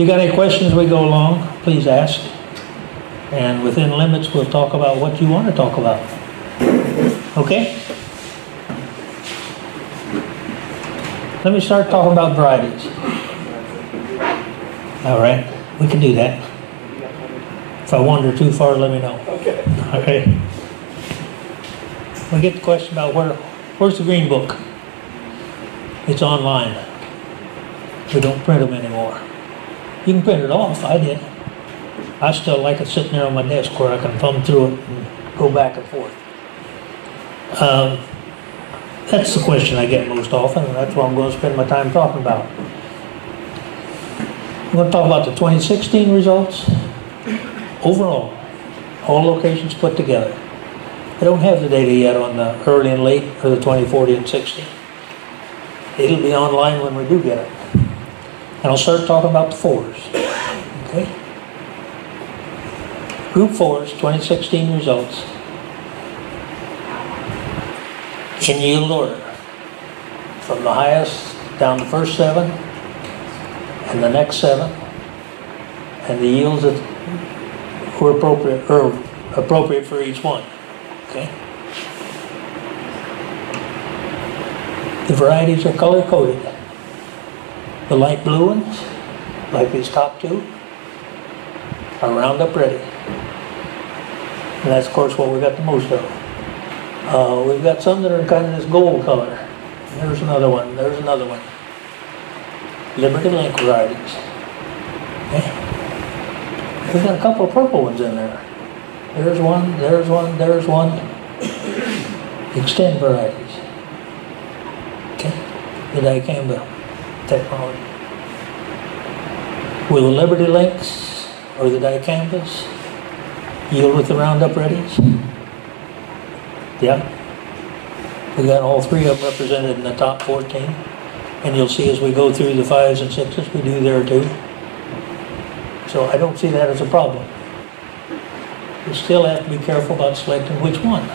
you got any questions as we go along, please ask. And within limits, we'll talk about what you want to talk about. Okay? Let me start talking about varieties. All right, we can do that. If I wander too far, let me know. Okay. Okay. We get the question about where's the green book? It's online. We don't print them anymore. You can print it off. I did. I still like it sitting there on my desk where I can thumb through it and go back and forth. That's the question I get most often, and that's what I'm going to spend my time talking about. I'm going to talk about the 2016 results overall, all locations put together. I don't have the data yet on the early and late or the 2040 and 60. It'll be online when we do get it. And I'll start talking about the fours. Okay? Group 4's 2016 results in yield order, from the highest down the first 7 and the next 7, and the yields that were appropriate for each one. Okay? The varieties are color coded. The light blue ones, like these top 2, are Roundup ready. And that's of course what we got the most of. We've got some that are kind of this gold color. There's another one, there's another one. Liberty Link varieties. Okay. We've got a couple of purple ones in there. There's one, there's one, there's one. Extend varieties. Okay. The dicamba technology. Will the Liberty Links or the dicambas yield with the Roundup readies? Yeah. We got all 3 of them represented in the top 14. And you'll see as we go through the 5s and 6s, we do there too. So I don't see that as a problem. You still have to be careful about selecting which one.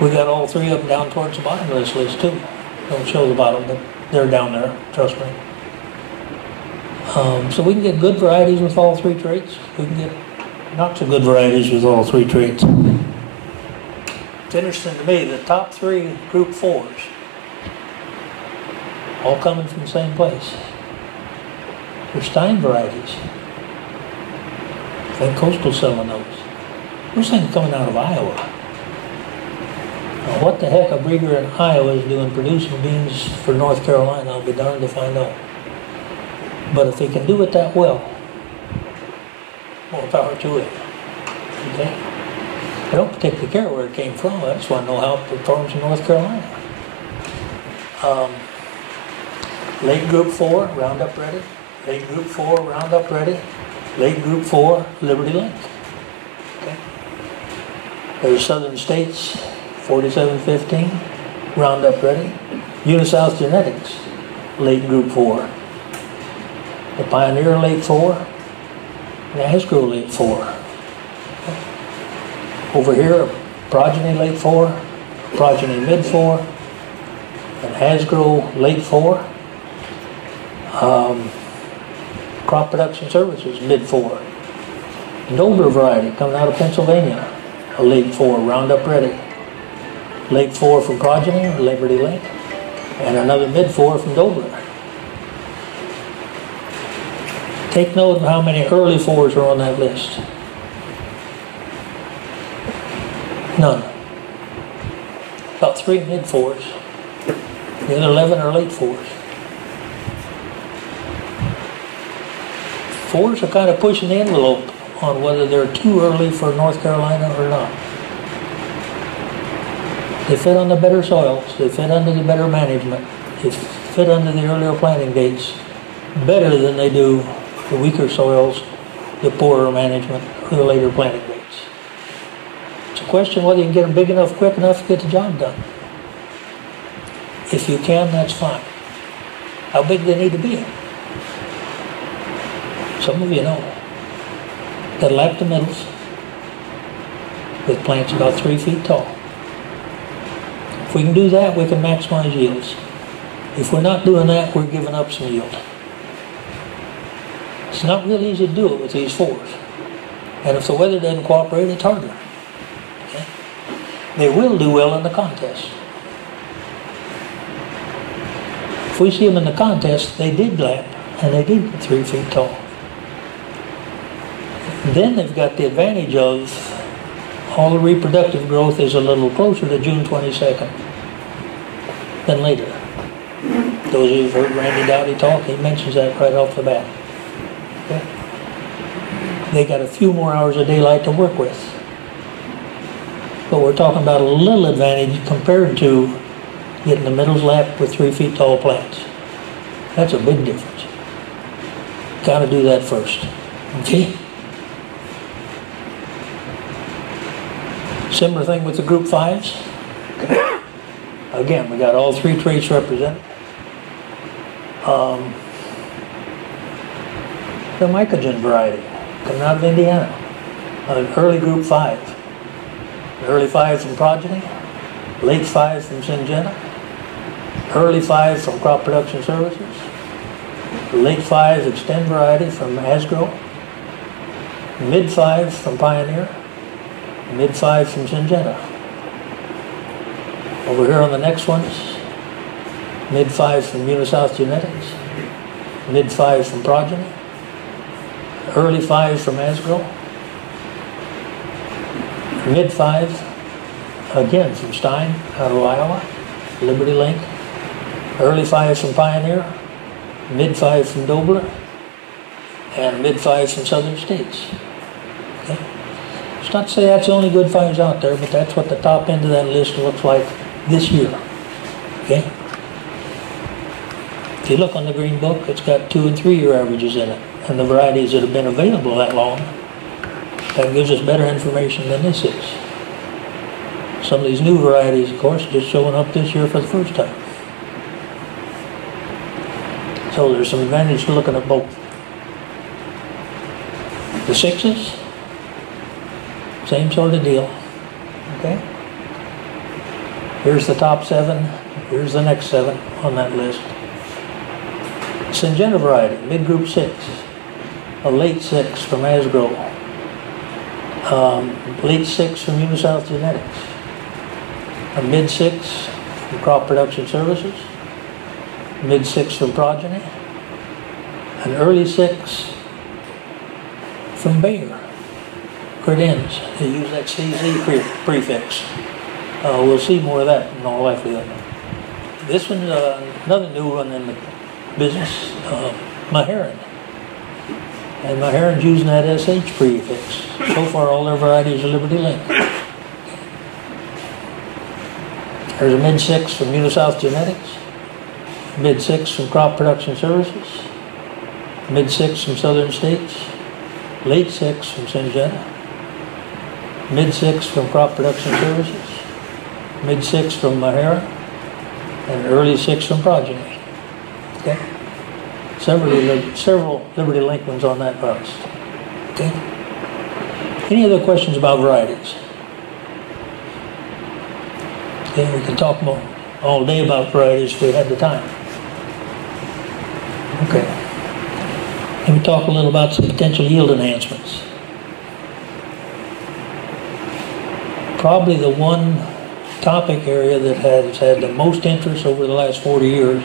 We got all 3 of them down towards the bottom of this list too. Don't show the bottom, but they're down there, trust me. So we can get good varieties with all 3 traits. We can get not so good varieties with all 3 traits. It's interesting to me, the top 3 group 4s, all coming from the same place. They're Stein varieties. I think Coastal's selling those. Those things coming out of Iowa. Now, what the heck a breeder in Iowa is doing producing beans for North Carolina, I'll be darned if I know. But if they can do it that well, more power to it. Okay? I don't particularly care where it came from. I just want to know how it performs in North Carolina. Late Group 4, Roundup ready. Late Group 4, Roundup ready. Late Group 4, Liberty Link. Okay. There's Southern States, 4715, Roundup ready. Unisouth Genetics, Late Group 4. The Pioneer Late 4, and the Hasgrow Late 4. Okay. Over here, Progeny Late 4, Progeny Mid 4, and Hasgrow Late 4. Crop Production Services, Mid 4. Dobler variety coming out of Pennsylvania, a Late 4, Roundup ready. Late 4 from Progeny, Liberty Link, and another Mid 4 from Dobler. Take note of how many early 4s are on that list. None. About 3 Mid 4s. The other 11 are Late 4s. 4s are kind of pushing the envelope on whether they're too early for North Carolina or not. They fit on the better soils, they fit under the better management, they fit under the earlier planting dates better than they do the weaker soils, the poorer management, or the later planting dates. It's a question whether you can get them big enough, quick enough to get the job done. If you can, that's fine. How big do they need to be? Some of you know. Got to lap the middles with plants about 3 feet tall. If we can do that, we can maximize yields. If we're not doing that, we're giving up some yield. It's not real easy to do it with these 4s. And if the weather doesn't cooperate, it's harder. Okay? They will do well in the contest. If we see them in the contest, they did lap, and they did get 3 feet tall. Then they've got the advantage of all the reproductive growth is a little closer to June 22nd than later. Those of you who've heard Randy Dowdy talk, he mentions that right off the bat. Okay? They got a few more hours of daylight to work with. But we're talking about a little advantage compared to getting the middles lapped with 3 feet tall plants. That's a big difference. Got to do that first. Okay? Similar thing with the group 5s. Again, we got all 3 traits represented. The mycogen variety coming out of Indiana, an early group 5. The early 5 from Progeny, late 5 from Syngenta, early 5 from Crop Production Services, late 5 Extend variety from Asgrow, mid 5 from Pioneer, mid 5 from Syngenta. Over here on the next ones, mid 5 from Unisouth Genetics, mid 5 from Progeny, early 5 from Asgrow, mid 5 again from Stein out of Iowa, Liberty Link, early 5 from Pioneer, mid 5 from Dobler, and mid 5 from Southern States. Okay? It's not to say that's the only good 5s out there, but that's what the top end of that list looks like this year. Okay? If you look on the Green Book, it's got 2- and 3-year averages in it. And the varieties that have been available that long, that gives us better information than this is. Some of these new varieties, of course, just showing up this year for the first time. So there's some advantage to looking at both. The 6s, same sort of deal. Okay? Here's the top 7. Here's the next 7 on that list. Syngenta variety, mid-group 6. A late 6 from Asgrow. Late 6 from Unisouth Genetics. A mid 6 from Crop Production Services. Mid 6 from Progeny. An early 6 from Bayer. Credens. They use that CZ prefix. We'll see more of that in all likelihood. This one's another new one in the business, Maharan. And Maharan's using that SH prefix. So far all their varieties are Liberty Link. There's a mid 6 from Unisouth Genetics, mid 6 from Crop Production Services, mid 6 from Southern States, late 6 from Syngenta, mid 6 from Crop Production Services, mid 6 from Mahara, and early 6 from Progeny. Okay? Several Liberty Link ones on that list. Okay? Any other questions about varieties? Okay, we can talk more all day about varieties if we had the time. Okay. Let me talk a little about some potential yield enhancements. Probably the one topic area that has had the most interest over the last 40 years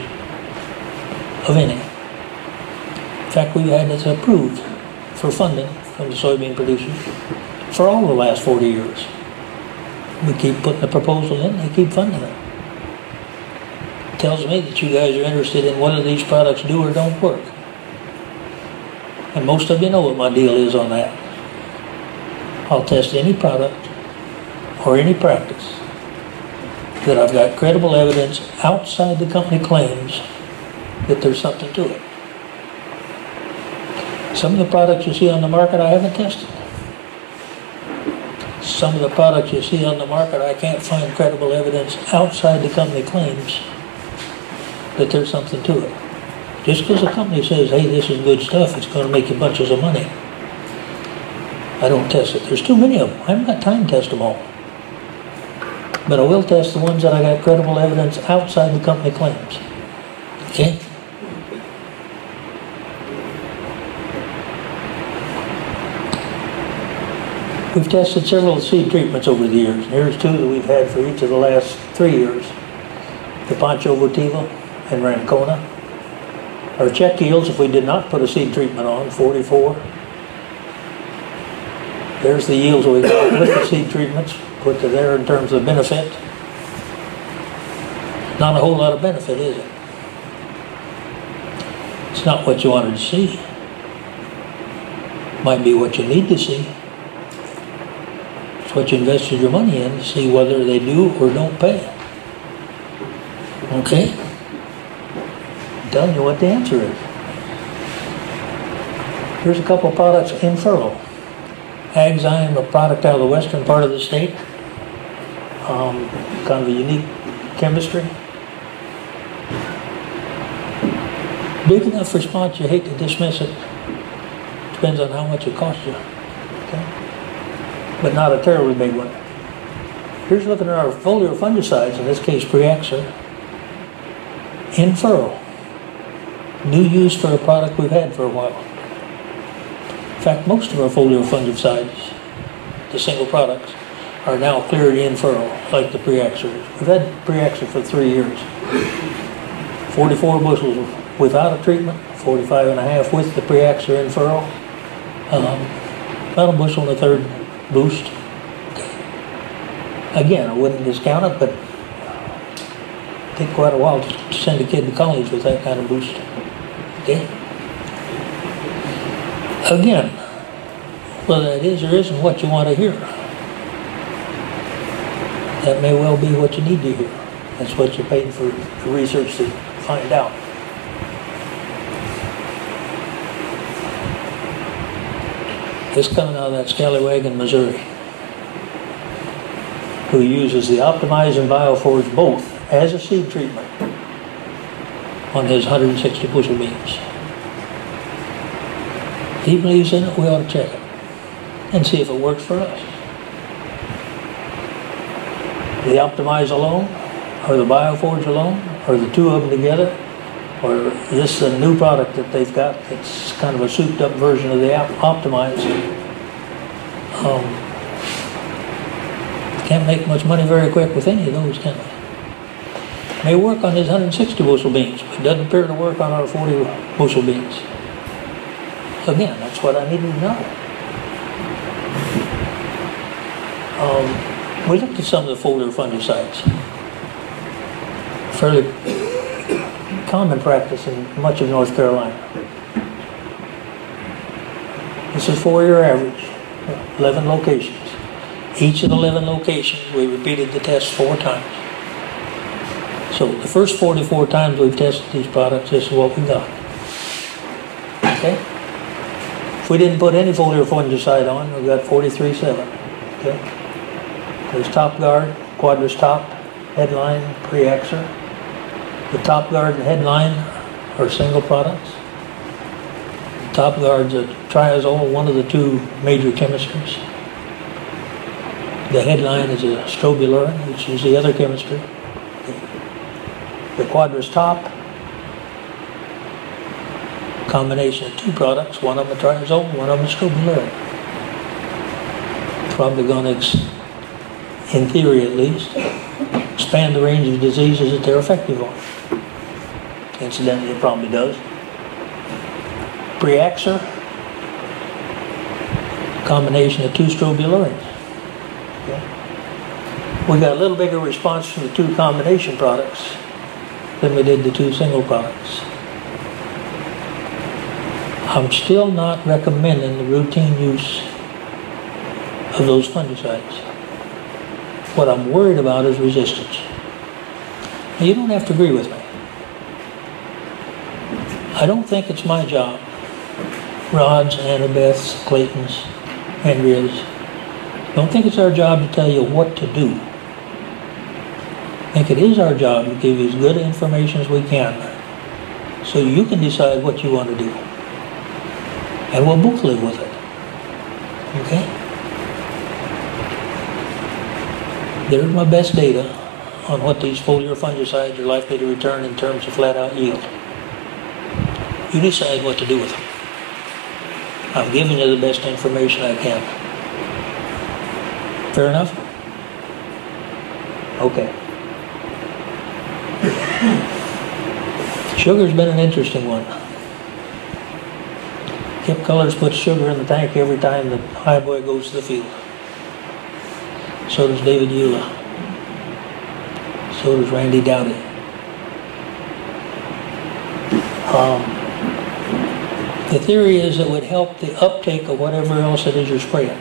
of any. In fact, we've had this approved for funding from the soybean producers for all the last 40 years. We keep putting the proposal in, they keep funding it. It tells me that you guys are interested in whether these products do or don't work. And most of you know what my deal is on that. I'll test any product or any practice that I've got credible evidence outside the company claims that there's something to it. Some of the products you see on the market I haven't tested. Some of the products you see on the market I can't find credible evidence outside the company claims that there's something to it. Just because a company says, hey, this is good stuff, it's going to make you bunches of money, I don't test it. There's too many of them. I haven't got time to test them all. But I will test the ones that I got credible evidence outside the company claims. Okay? We've tested several seed treatments over the years. And here's two that we've had for each of the last 3 years. The Pancho Votiva and Rancona. Our check yields, if we did not put a seed treatment on, 44. There's the yields we got with the seed treatments, put to there in terms of benefit. Not a whole lot of benefit, is it? It's not what you wanted to see. Might be what you need to see. It's what you invested your money in to see whether they do or don't pay. Okay? I'm telling you what the answer is. Here's a couple of products in furrow. Agzyme, a product out of the western part of the state. Kind of a unique chemistry. Big enough response, you hate to dismiss it. Depends on how much it costs you. Okay? But not a terribly big one. Here's looking at our foliar fungicides, in this case Preaxor, in furrow. New use for a product we've had for a while. In fact, most of our foliar fungicides, the single products, are now cleared in furrow, like the Preaxor. We've had Preaxor for 3 years. 44 bushels without a treatment, 45 and a half with the Preaxor in furrow. About a bushel and a third boost. Again, I wouldn't discount it, but it'd take quite a while to send a kid to college with that kind of boost. Okay? Again, whether that is or isn't what you want to hear, that may well be what you need to hear. That's what you're paid for research to find out. This coming out of that scallywag in Missouri, who uses the Optimize and Bioforge both as a seed treatment on his 160 bushel beans. If he believes in it, we ought to check it and see if it works for us. The Optimize alone, or the Bioforge alone, or the two of them together, or this is a new product that they've got that's kind of a souped up version of the Optimize. Can't make much money very quick with any of those, can we? May work on his 160 bushel beans, but it doesn't appear to work on our 40 bushel beans. Again, that's what I needed to know. We looked at some of the foliar fungicides. Fairly common practice in much of North Carolina. This is 4-year average, 11 locations. Each of the 11 locations, we repeated the test 4 times. So the first 44 times we've tested these products, this is what we got. Okay? If we didn't put any foliar fungicide on, we got 43.7. Okay? There's Top Guard, Quadris Top, Headline, Preaxor. The Top Guard and Headline are single products. Top Guard's a triazole, one of the 2 major chemistries. The Headline is a strobilurin, which is the other chemistry. The Quadris Top, combination of 2 products, one of them a triazole, one of them a strobilurin. Probably going to, in theory at least, expand the range of diseases that they're effective on. Incidentally, it probably does. Preaxor, combination of 2 strobilurins. Okay. We got a little bigger response from the 2 combination products than we did the 2 single products. I'm still not recommending the routine use of those fungicides. What I'm worried about is resistance. Now, you don't have to agree with me. I don't think it's my job, Rod's, Annabeth's, Clayton's, Andrea's, I don't think it's our job to tell you what to do. I think it is our job to give you as good information as we can so you can decide what you want to do. And we'll both live with it. Okay? There's my best data on what these foliar fungicides are likely to return in terms of flat-out yield. You decide what to do with them. I'm giving you the best information I can. Fair enough? Okay. Sugar's been an interesting one. Kip Cullers puts sugar in the tank every time the high boy goes to the field. So does David Eula. So does Randy Dowdy. The theory is it would help the uptake of whatever else it is you're spraying.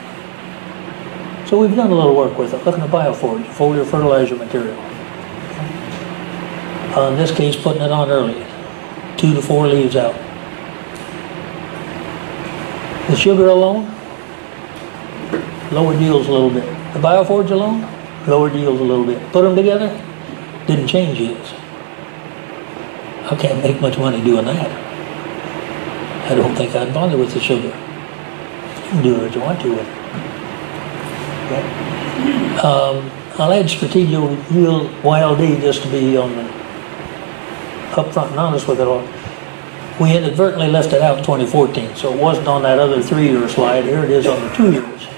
So we've done a little work with it. Look at the bioforage, foliar fertilizer material. In this case, putting it on early, 2 to 4 leaves out. The sugar alone, lowered yields a little bit. The bioforage alone, lowered yields a little bit. Put them together, didn't change yields. I can't make much money doing that. I don't think I'd bother with the sugar. You can do what you want to with it. Okay. I'll add strategic yield YLD just to be on the upfront and honest with it all. We inadvertently left it out in 2014, so it wasn't on that other 3-year slide. Here it is on the 2 years.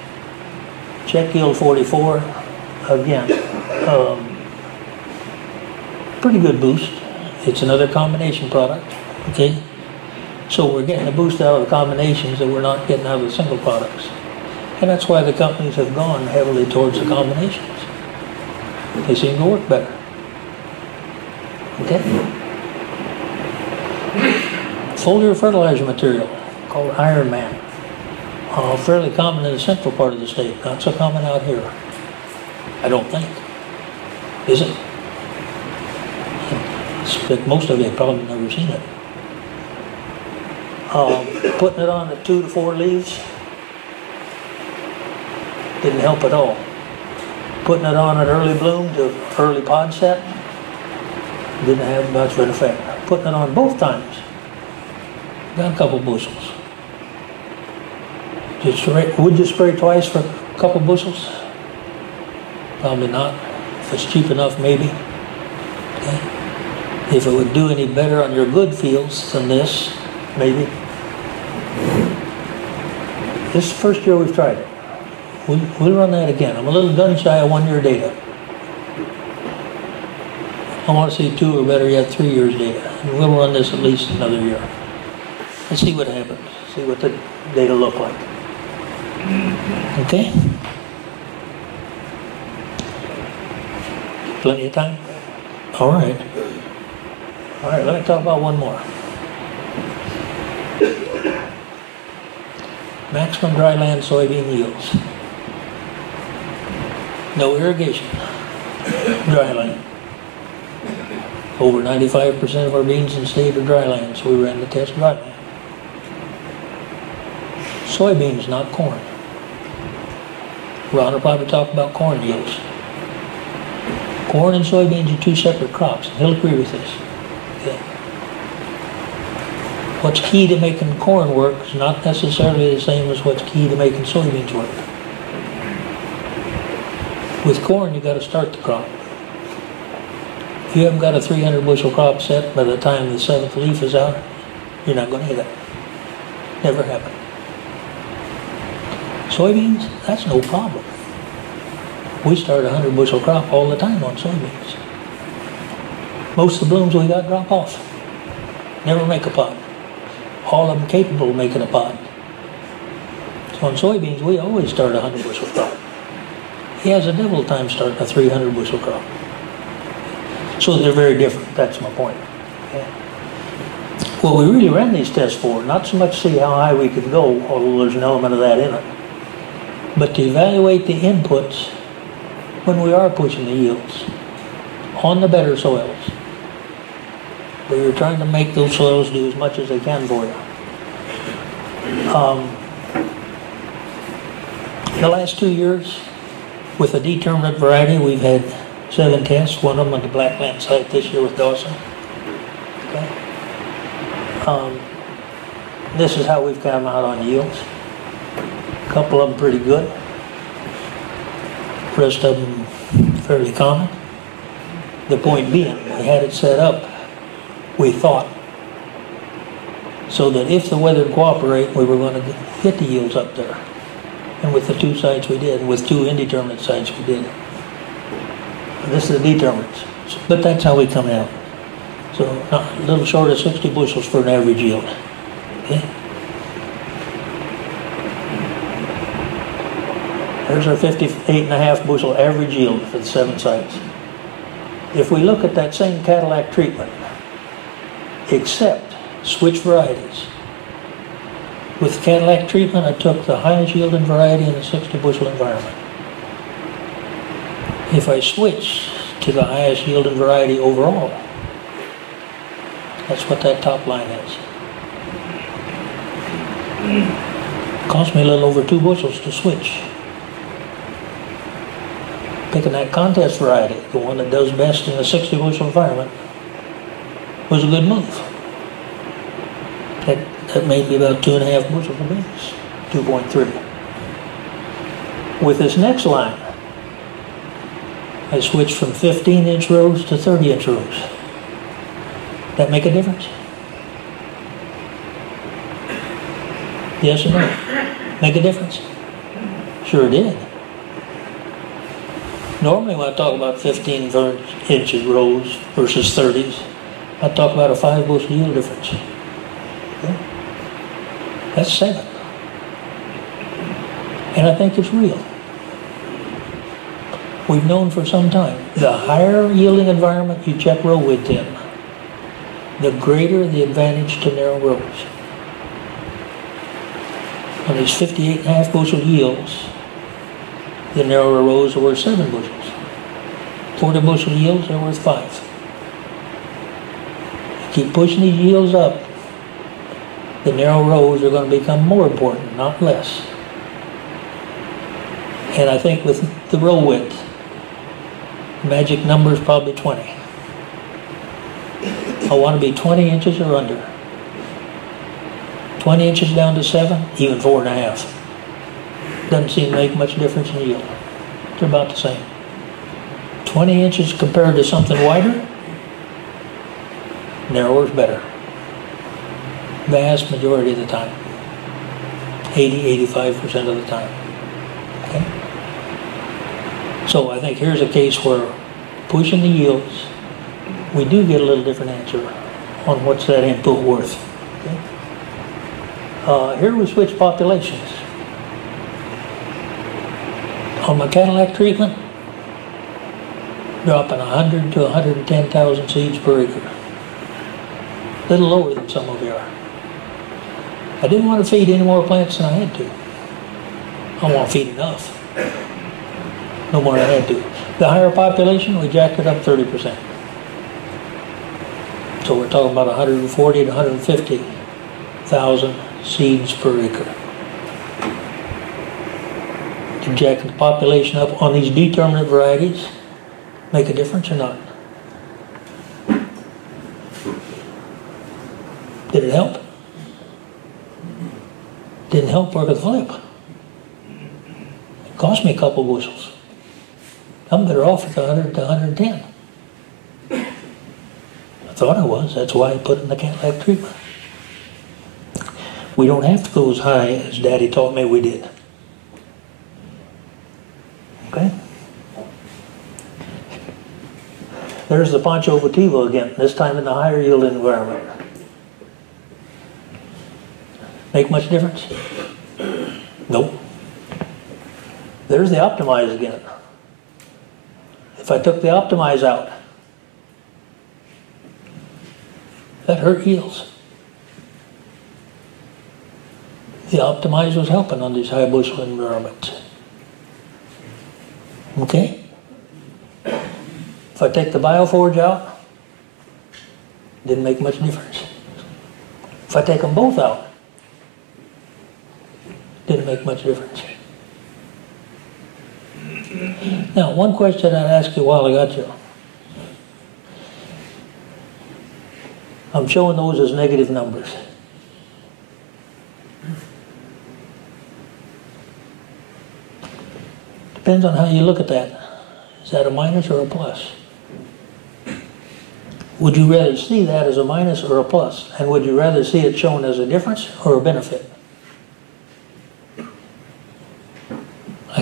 Check yield 44, again, pretty good boost. It's another combination product, okay? So we're getting a boost out of the combinations that we're not getting out of the single products. And that's why the companies have gone heavily towards the combinations. They seem to work better. Okay? Foliar fertilizer material called Iron Man. Fairly common in the central part of the state, not so common out here. I don't think. Is it? I suspect most of you have probably never seen it. Putting it on the 2 to 4 leaves didn't help at all. Putting it on at early bloom to early pod set didn't have much of an effect. Putting it on both times, got a couple bushels. Would you spray twice for a couple bushels? Probably not. If it's cheap enough, maybe. Okay. If it would do any better on your good fields than this, maybe. This is the first year we've tried it. We'll run that again. I'm a little gun shy of 1 year data. I want to see 2 or better yet 3 years data. And we'll run this at least another year. And see what happens. See what the data look like. Okay? Plenty of time? All right. All right, let me talk about one more. Maximum dryland soybean yields. No irrigation. Dryland. Over 95% of our beans in the state are dryland, so we ran the test dryland. Soybeans, not corn. Ron will probably talk about corn yields. Corn and soybeans are 2 separate crops, and he'll agree with this. Okay. What's key to making corn work is not necessarily the same as what's key to making soybeans work. With corn, you got to start the crop. If you haven't got a 300 bushel crop set by the time the 7th leaf is out, you're not going to hit it. Never happened. Soybeans, that's no problem. We start a 100 bushel crop all the time on soybeans. Most of the blooms we got drop off. Never make a pod. All of them capable of making a pod. So on soybeans, we always start a 100 bushel crop. He has a devil time starting a 300 bushel crop. So they're very different, that's my point. Okay. What we really ran these tests for, not so much to see how high we could go, although there's an element of that in it, but to evaluate the inputs when we are pushing the yields on the better soils. We were trying to make those soils do as much as they can for you. The last 2 years, with a determinate variety, we've had 7 tests, one of them on the Blackland site this year with Dawson. Okay. This is how we've come out on yields. A couple of them pretty good. The rest of them fairly common. The point being, we had it set up, we thought, so that if the weather would cooperate, we were going to get the yields up there. And with the two sites we did, and with two indeterminate sites we did. This is the determinants. But that's how we come out. So a little short of 60 bushels for an average yield. Okay? There's our 58.5 bushel average yield for the 7 sites. If we look at that same Cadillac treatment, except switch varieties, with Cadillac treatment I took the highest yielding variety in the 60 bushel environment. If I switch to the highest yielding variety overall, that's what that top line is. It cost me a little over 2 bushels to switch. Picking that contest variety, the one that does best in a 60 bushel environment, was a good move. That made me about 2.5 bushels of beans, 2.3. With this next line, I switched from 15-inch rows to 30-inch rows. That make a difference? Yes or no? Make a difference? Sure did. Normally when I talk about 15-inch rows versus 30s, I talk about a 5 bushel yield difference. Okay? That's 7. And I think it's real. We've known for some time, the higher yielding environment you check row width in, the greater the advantage to narrow rows. On these 58.5 bushel yields, the narrower rows are worth 7 bushels. 40 bushel yields are worth 5. You keep pushing these yields up, the narrow rows are going to become more important, not less. And I think with the row width, the magic number is probably 20. I want to be 20 inches or under. 20 inches down to 7, even 4.5. Doesn't seem to make much difference in yield. They're about the same. 20 inches compared to something wider, narrower is better. Vast majority of the time. 80–85% of the time. Okay? So I think here's a case where pushing the yields, we do get a little different answer on what's that input worth. Okay? Here we switch populations. On my Cadillac treatment, dropping 100 to 110,000 seeds per acre. A little lower than some of you are. I didn't want to feed any more plants than I had to. I want to feed enough. No more than I had to. The higher population, we jacked it up 30%. So we're talking about 140 to 150,000 seeds per acre. To jack the population up on these determinate varieties make a difference or not? Did it help? Didn't help work at the flip. It cost me a couple bushels. I'm better off with 100 to 110. I thought I was. That's why I put in the Cadillac treatment. We don't have to go as high as Daddy taught me we did. Okay? There's the Pancho Votivo again, this time in the higher yield environment. Make much difference? Nope. There's the Optimize again. If I took the Optimize out, that hurt yields. The Optimize was helping on these high bushel environments. Okay? If I take the Bioforge out, didn't make much difference. If I take them both out, didn't make much difference. Now, one question I asked you while I got you. I'm showing those as negative numbers. Depends on how you look at that. Is that a minus or a plus? Would you rather see that as a minus or a plus? And would you rather see it shown as a difference or a benefit?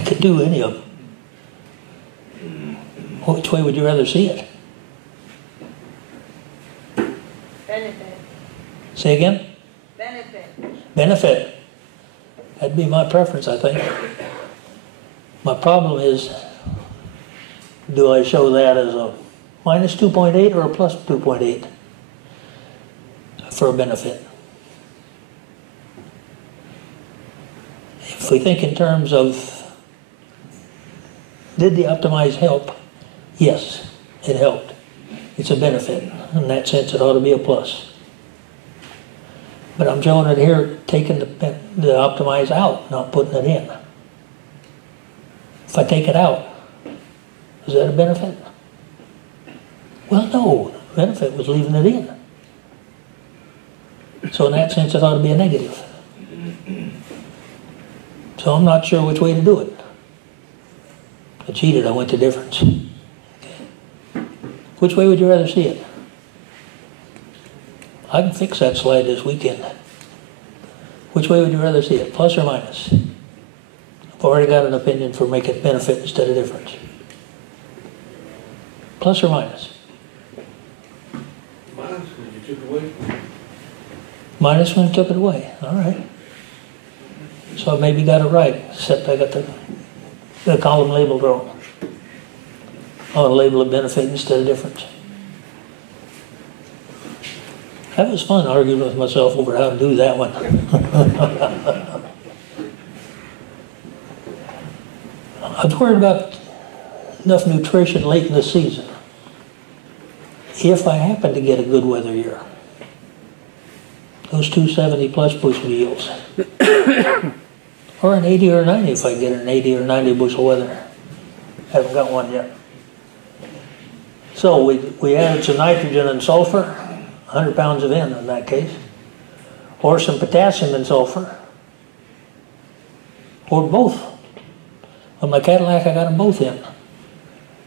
I could do any of them. Which way would you rather see it? Benefit. Say again? Benefit. Benefit. That'd be my preference, I think. My problem is, do I show that as a minus 2.8 or a plus 2.8 for a benefit? If we think in terms of, did the optimize help? Yes, it helped. It's a benefit. In that sense, it ought to be a plus. But I'm showing it here, taking the optimize out, not putting it in. If I take it out, is that a benefit? Well, no. The benefit was leaving it in. So in that sense, it ought to be a negative. So I'm not sure which way to do it. I cheated, I went to difference. Okay. Which way would you rather see it? I can fix that slide this weekend. Which way would you rather see it, plus or minus? I've already got an opinion for making benefit instead of difference. Plus or minus? Minus when you took it away. Minus when you took it away, all right. So I maybe got it right, except I got the column labeled wrong. I want to label it benefit instead of difference. That was fun arguing with myself over how to do that one. I was worried about enough nutrition late in the season. If I happen to get a good weather year, those 270 plus bushel yields, or an 80 or 90 if I get an 80 or 90 bushel weather. Haven't got one yet. So we added some nitrogen and sulfur, 100 pounds of N in that case, or some potassium and sulfur, or both. On my Cadillac, I got them both in.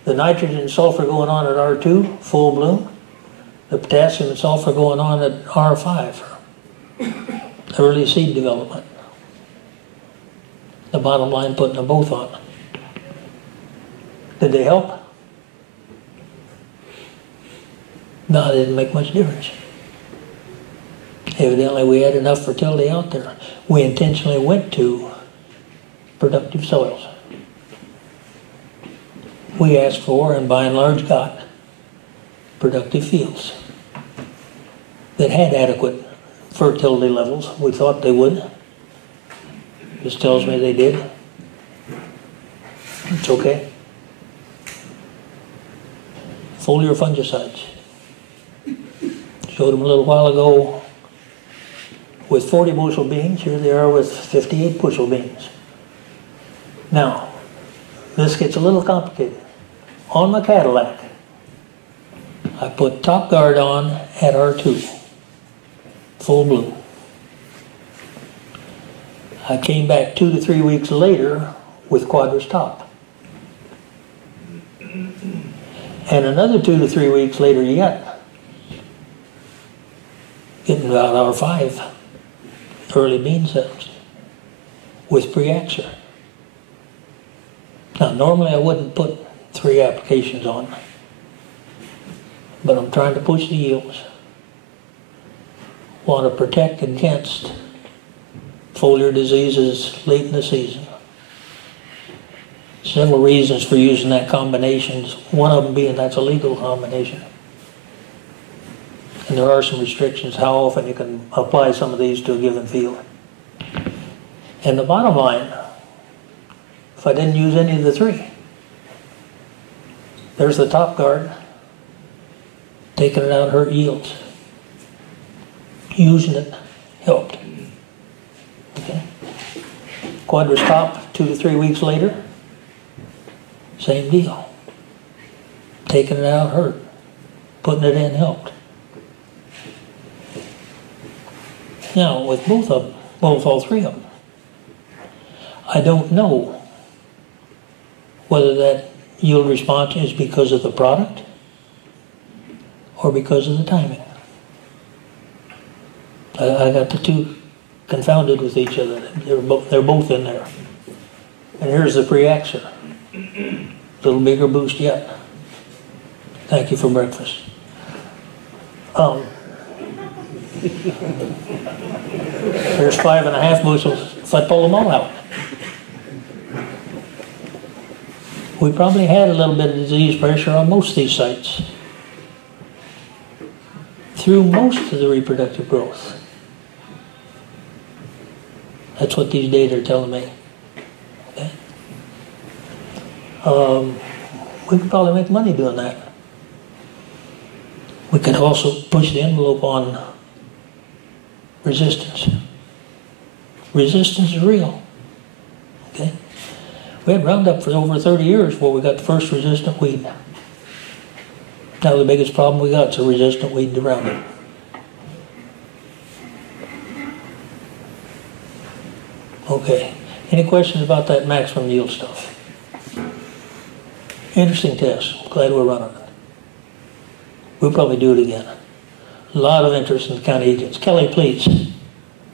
The nitrogen and sulfur going on at R2, full bloom. The potassium and sulfur going on at R5, early seed development. The bottom line, putting them both on. Did they help? No, it didn't make much difference. Evidently, we had enough fertility out there. We intentionally went to productive soils. We asked for, and by and large got, productive fields that had adequate fertility levels. We thought they would. This tells me they did. It's okay. Foliar fungicides. Showed them a little while ago with 40 bushel beans. Here they are with 58 bushel beans. Now, this gets a little complicated. On my Cadillac, I put Top Guard on at R2, full bloom. I came back 2 to 3 weeks later with Quadris Top. And another 2 to 3 weeks later yet, getting about R5, early bean stems, with pre-axer. Now normally I wouldn't put 3 applications on, but I'm trying to push the yields. Want to protect against foliar diseases late in the season. Several reasons for using that combination, one of them being that's a legal combination. And there are some restrictions how often you can apply some of these to a given field. And the bottom line, if I didn't use any of the 3, there's the Top Guard, taking it out hurt yields. Using it helped. Okay. Quadris Top, 2 to 3 weeks later, same deal. Taking it out hurt. Putting it in helped. Now, with both of them, all 3 of them, I don't know whether that yield response is because of the product or because of the timing. I got the 2 confounded with each other. They're both in there. And here's the pre-axer. Little bigger boost yet. Thank you for breakfast. There's 5.5 bushels if I pull them all out. We probably had a little bit of disease pressure on most of these sites through most of the reproductive growth. That's what these data are telling me. Okay? We could probably make money doing that. We could also push the envelope on resistance. Resistance is real. Okay? We had Roundup for over 30 years before we got the first resistant weed. Now the biggest problem we got is a resistant weed to Roundup. Okay. Any questions about that maximum yield stuff? Interesting test. Glad we're running it. We'll probably do it again. A lot of interest in the county agents. Kelly, please.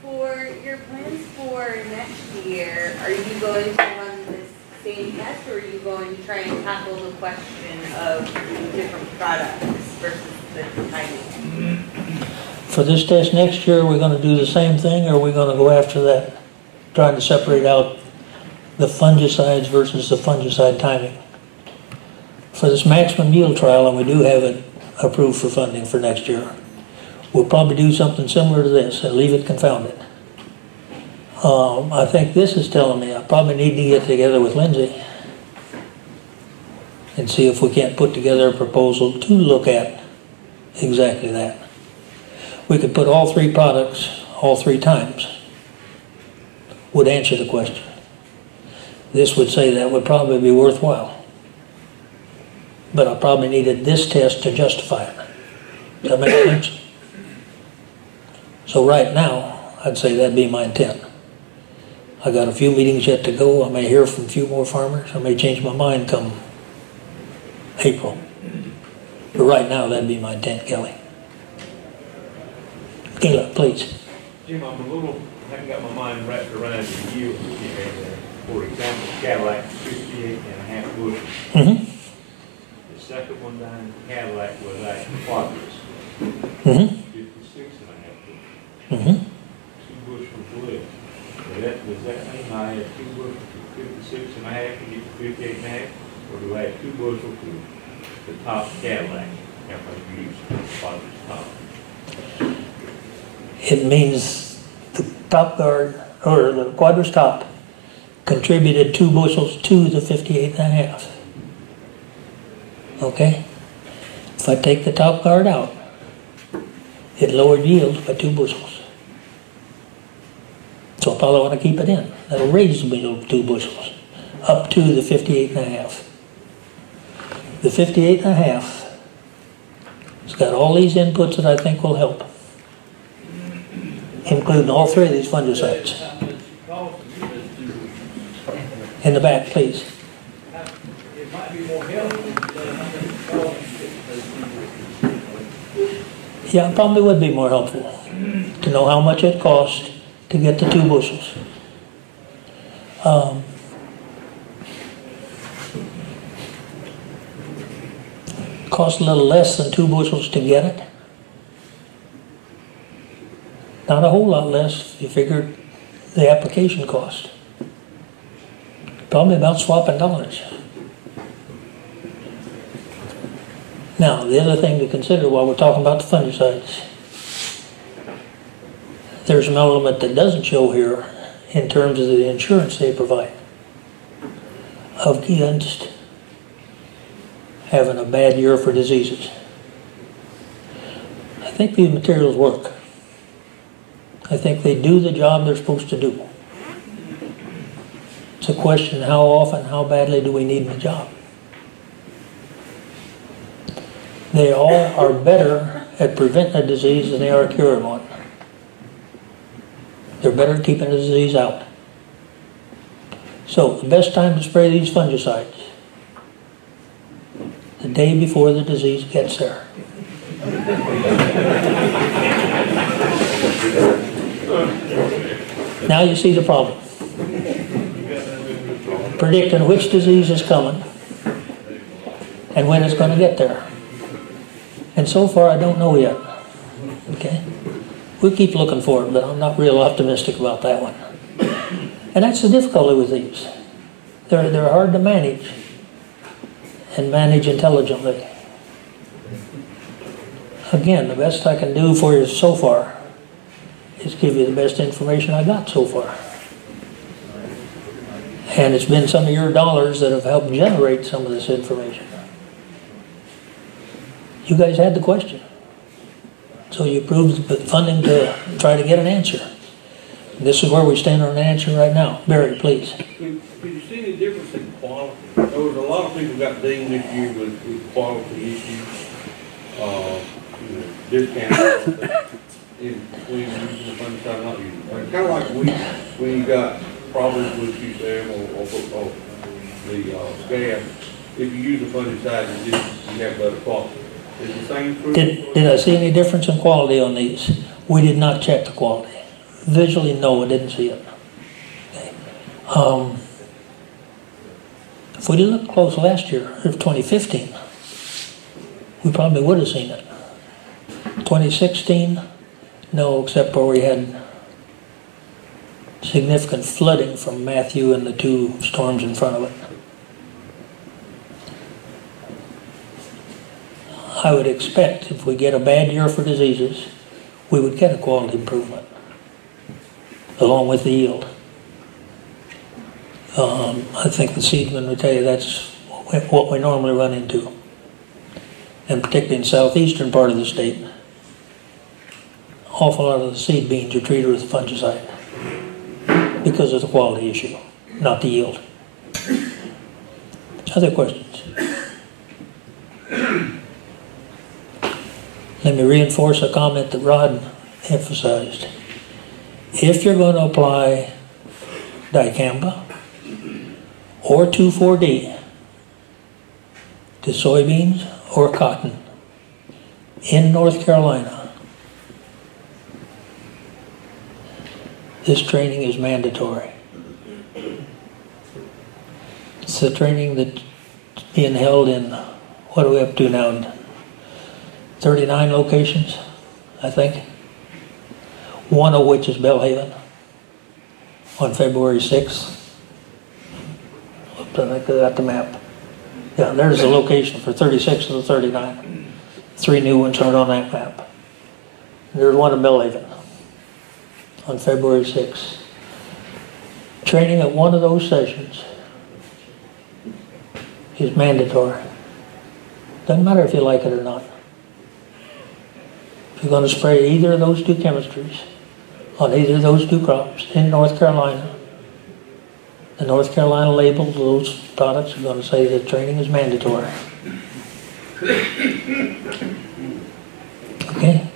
For your plans for next year, are you going to run this same test, or are you going to try and tackle the question of different products versus the timing? For this test next year, we're going to do the same thing, or are we going to go after that, trying to separate out the fungicides versus the fungicide timing? For this maximum yield trial, and we do have it approved for funding for next year, we'll probably do something similar to this and leave it confounded. I think this is telling me I probably need to get together with Lindsay and see if we can't put together a proposal to look at exactly that. We could put all three products all three times. Would answer the question. This would say that would probably be worthwhile. But I probably needed this test to justify it. Does that make sense? So right now, I'd say that'd be my intent. I got a few meetings yet to go. I may hear from a few more farmers. I may change my mind come April. But right now, that'd be my intent, Kelly. Kayla, please. Jim, I'm a little, I haven't got my mind wrapped around the yield there. For example, Cadillac, 58.5 bushels. Mm-hmm. The second one down, Cadillac was like Quadras, Mm-hmm. 56.5 bushels. Mm-hmm. 2 bushels less. So does that mean I add 2 bushels to 56.5 and get to 58.5? Or do I add 2 bushels to the top Cadillac after I use Quadras top? It means the top guard, or the Quadras top, contributed 2 bushels to the 58.5. Okay? If I take the top guard out, it lowered yield by 2 bushels. So I probably want to keep it in. That'll raise the yield 2 bushels, up to the 58.5. The 58.5 has got all these inputs that I think will help, including all 3 of these fungicides. In the back, please. It might be more helpful than how much Yeah, it probably would be more helpful to know how much it costs to get the 2 bushels. Costs a little less than 2 bushels to get it. Not a whole lot less if you figured the application cost. Probably about swapping dollars. Now, the other thing to consider while we're talking about the fungicides, there's an element that doesn't show here in terms of the insurance they provide against having a bad year for diseases. I think these materials work. I think they do the job they're supposed to do. It's a question how often, how badly do we need the job? They all are better at preventing a disease than they are curing one. They're better at keeping the disease out. So the best time to spray these fungicides, the day before the disease gets there. Now you see the problem. predicting which disease is coming and when it's going to get there. And so far, I don't know yet. Okay? We keep looking for it, but I'm not real optimistic about that one. And that's the difficulty with these. They're hard to manage, and manage intelligently. Again, the best I can do for you so far is give you the best information I got so far. And it's been some of your dollars that have helped generate some of this information. You guys had the question. So you approved the funding to try to get an answer. This is where we stand on an answer right now. Barry, please. Could you see any difference in quality? There was a lot of people got dinged this year with quality issues, discounts in between using the fungicide and not using it. Kind of like when you got problems with QSM or the scab, if you use the fungicide, you have better quality. Is the same true? Did I see any difference in quality on these? We did not check the quality. Visually, no, I didn't see it. Okay. If we did look close last year, of 2015, we probably would have seen it. 2016, no, except where we had significant flooding from Matthew and the two storms in front of it. I would expect if we get a bad year for diseases, we would get a quality improvement along with the yield. I think the seedman would tell you that's what we normally run into. And particularly in the southeastern part of the state, an awful lot of the seed beans are treated with fungicide because of the quality issue, not the yield. Other questions? Let me reinforce a comment that Rod emphasized. If you're going to apply dicamba or 2,4-D to soybeans or cotton in North Carolina, this training is mandatory. It's the training that's being held in, what are we up to now? 39 locations, I think. One of which is Belhaven on February 6th. I think I got the map. Yeah, there's the location for 36 of the 39. 3 new ones aren't on that map. There's one in Belhaven on February 6th. Training at one of those sessions is mandatory. Doesn't matter if you like it or not. If you're going to spray either of those two chemistries on either of those two crops in North Carolina, the North Carolina label of those products are going to say that training is mandatory. Okay?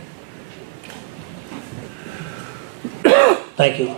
Thank you.